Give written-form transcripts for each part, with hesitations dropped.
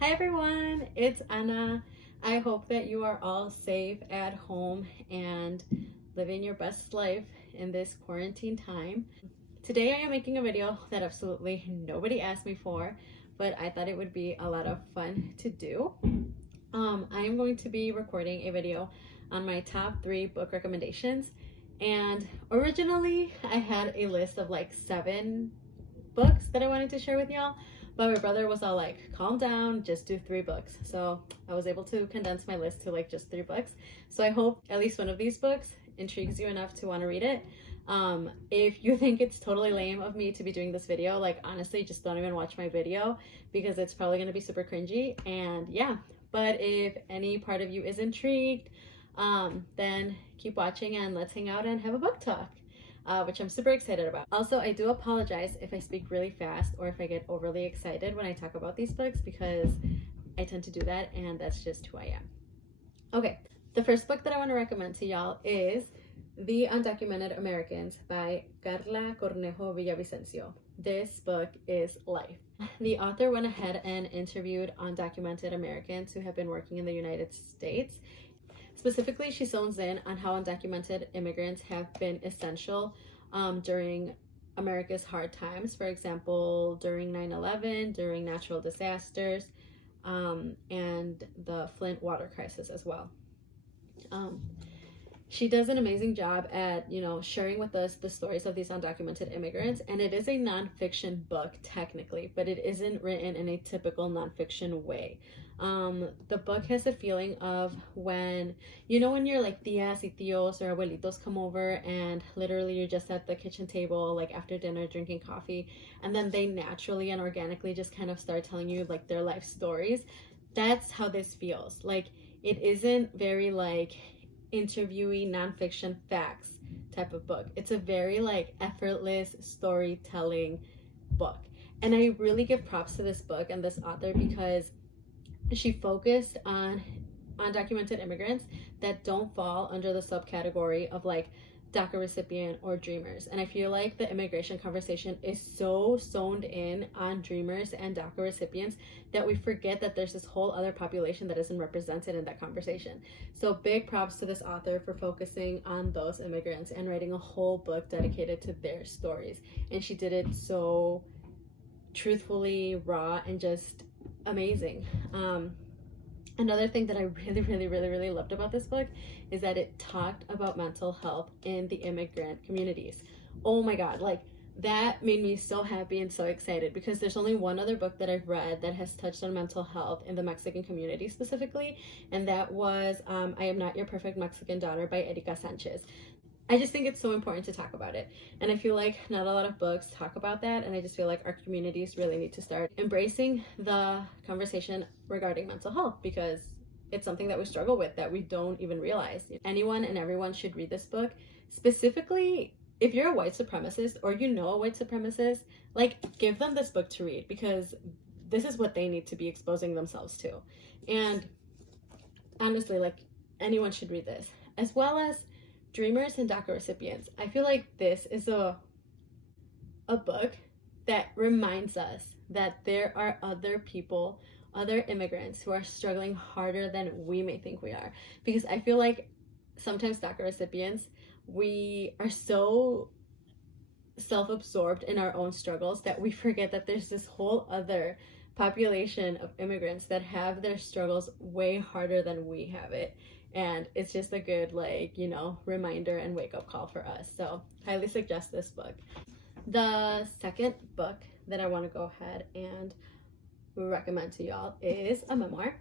Hi everyone, it's Anna. I hope that you are all safe at home and living your best life in this quarantine time. Today I am making a video that absolutely nobody asked me for, but I thought it would be a lot of fun to do. I am going to be recording a video on my top 3 book recommendations, and originally I had a list of like 7 books that I wanted to share with y'all, but my brother was all like, calm down, just do 3 books. So I was able to condense my list to like just 3 books. So I hope at least one of these books intrigues you enough to want to read it. If you think it's totally lame of me to be doing this video, like honestly, just don't even watch my video because it's probably going to be super cringy. And yeah, but if any part of you is intrigued, then keep watching and let's hang out and have a book talk. Which I'm super excited about. Also, I do apologize if I speak really fast or if I get overly excited when I talk about these books because I tend to do that and that's just who I am. Okay, the first book that I want to recommend to y'all is The Undocumented Americans by Carla Cornejo Villavicencio. This book is life. The author went ahead and interviewed undocumented Americans who have been working in the United States. Specifically, she zones in on how undocumented immigrants have been essential during America's hard times. For example, during 9/11, during natural disasters, and the Flint water crisis as well. She does an amazing job at, sharing with us the stories of these undocumented immigrants. And it is a nonfiction book, technically, but it isn't written in a typical nonfiction way. The book has a feeling of when you're like tias y tíos or abuelitos come over and literally you're just at the kitchen table, like after dinner, drinking coffee, and then they naturally and organically just kind of start telling you like their life stories. That's how this feels. Like, it isn't very like interviewee nonfiction facts type of book. It's a very like effortless storytelling book, and I really give props to this book and this author because she focused on undocumented immigrants that don't fall under the subcategory of like DACA recipient or dreamers. And I feel like the immigration conversation is so zoned in on dreamers and DACA recipients that we forget that there's this whole other population that isn't represented in that conversation. So big props to this author for focusing on those immigrants and writing a whole book dedicated to their stories. And she did it so truthfully, raw, and just amazing. Another thing that I really loved about this book is that it talked about mental health in the immigrant communities. Oh my God, like that made me so happy and so excited because there's only one other book that I've read that has touched on mental health in the Mexican community specifically, and that was I Am Not Your Perfect Mexican Daughter by Erika Sanchez. I just think it's so important to talk about it. And I feel like not a lot of books talk about that. And I just feel like our communities really need to start embracing the conversation regarding mental health because it's something that we struggle with that we don't even realize. Anyone and everyone should read this book. Specifically, if you're a white supremacist or you know a white supremacist, like give them this book to read because this is what they need to be exposing themselves to. And honestly, like anyone should read this, as well as dreamers and DACA recipients. I feel like this is a book that reminds us that there are other people, other immigrants who are struggling harder than we may think we are. Because I feel like sometimes DACA recipients, we are so self-absorbed in our own struggles that we forget that there's this whole other population of immigrants that have their struggles way harder than we have it. And it's just a good reminder and wake-up call for us. So highly suggest this book. The second book that I want to go ahead and recommend to y'all is a memoir.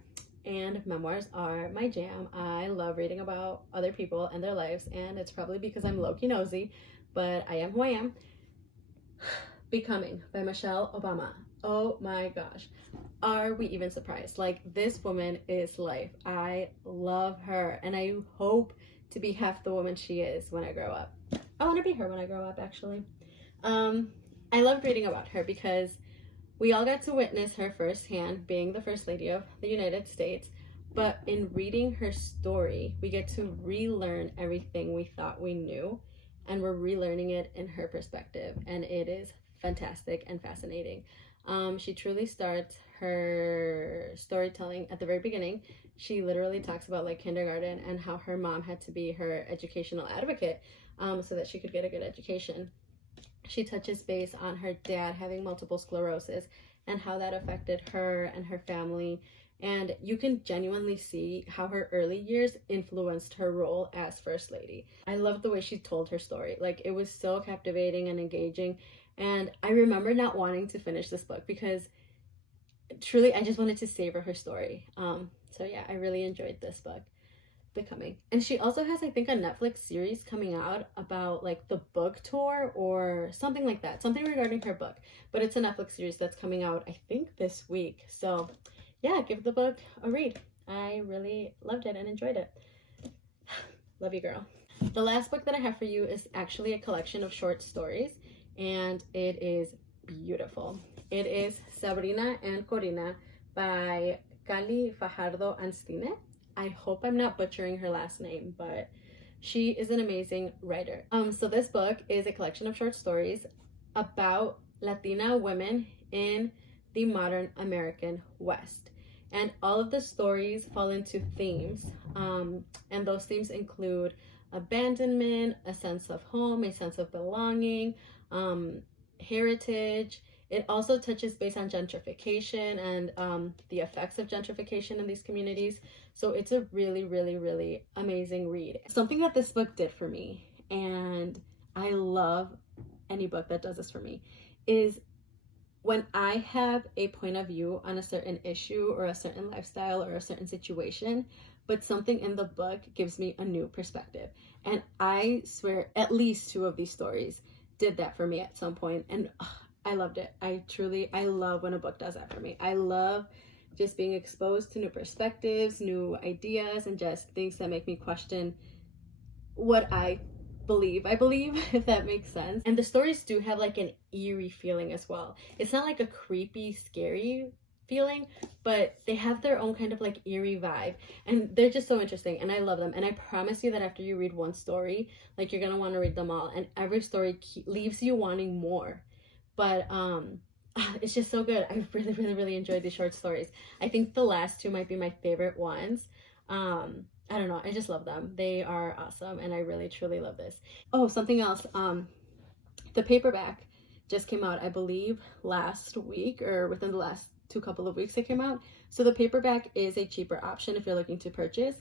And memoirs are my jam. I love reading about other people and their lives, and it's probably because I'm low-key nosy, but I am who I am. Becoming by Michelle Obama. Oh my gosh. Are we even surprised? Like, this woman is life. I love her, and I hope to be half the woman she is when I grow up. I want to be her when I grow up, actually. I loved reading about her because we all got to witness her firsthand being the First Lady of the United States, but in reading her story, we get to relearn everything we thought we knew, and we're relearning it in her perspective, and it is fantastic and fascinating. She truly starts her storytelling at the very beginning. She literally talks about like kindergarten and how her mom had to be her educational advocate, so that she could get a good education. She touches base on her dad having multiple sclerosis and how that affected her and her family. And you can genuinely see how her early years influenced her role as First Lady. I loved the way she told her story. Like, it was so captivating and engaging. And I remember not wanting to finish this book because truly I just wanted to savor her story. So yeah, I really enjoyed this book, Becoming. And she also has, I think, a Netflix series coming out about like the book tour or something like that, something regarding her book. But it's a Netflix series that's coming out, I think, this week. So yeah, give the book a read. I really loved it and enjoyed it. Love you, girl. The last book that I have for you is actually a collection of short stories, and it is beautiful. It is Sabrina and Corina by Cali Fajardo Anstine. I hope I'm not butchering her last name, but she is an amazing writer. So this book is a collection of short stories about Latina women in the modern American West. And all of the stories fall into themes, and those themes include abandonment, a sense of home, a sense of belonging, heritage. It also touches base on gentrification and the effects of gentrification in these communities. So it's a really, really, really amazing read. Something that this book did for me, and I love any book that does this for me, is when I have a point of view on a certain issue or a certain lifestyle or a certain situation, but something in the book gives me a new perspective. And I swear at least 2 of these stories did that for me at some point. And I loved it. I love when a book does that for me. I love just being exposed to new perspectives, new ideas, and just things that make me question what I believe, if that makes sense. And the stories do have like an eerie feeling as well. It's not like a creepy, scary feeling, but they have their own kind of like eerie vibe, and they're just so interesting, and I love them. And I promise you that after you read one story, like, you're gonna want to read them all, and every story leaves you wanting more. But it's just so good. I really, really, really enjoyed these short stories. I think the last 2 might be my favorite ones. I don't know, I just love them. They are awesome, and I really truly love this. Oh, something else. The paperback just came out, I believe, last week, or within the last couple of weeks it came out. So the paperback is a cheaper option if you're looking to purchase.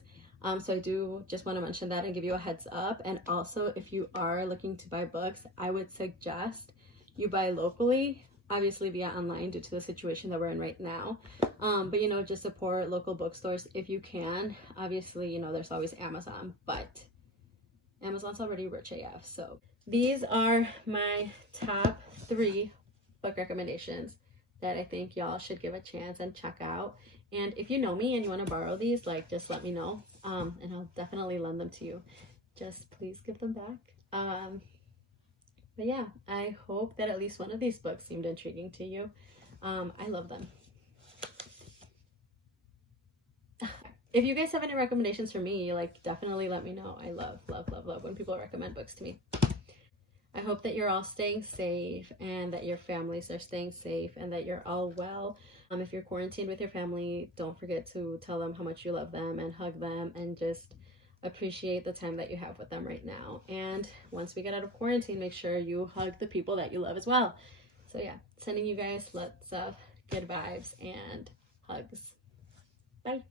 So I do just want to mention that and give you a heads up. And also, if you are looking to buy books, I would suggest you buy locally, obviously via online due to the situation that we're in right now. But, you know, just support local bookstores if you can. Obviously, you know, there's always Amazon, but Amazon's already rich AF. So these are my top 3 book recommendations that I think y'all should give a chance and check out. And if you know me and you want to borrow these, like, just let me know, and I'll definitely lend them to you. Just please give them back. But yeah, I hope that at least one of these books seemed intriguing to you. I love them. If you guys have any recommendations for me, like, definitely let me know. I love, love, love, love when people recommend books to me. I hope that you're all staying safe, and that your families are staying safe, and that you're all well. If you're quarantined with your family, don't forget to tell them how much you love them and hug them, and just appreciate the time that you have with them right now. And once we get out of quarantine, make sure you hug the people that you love as well. So yeah, sending you guys lots of good vibes and hugs. Bye.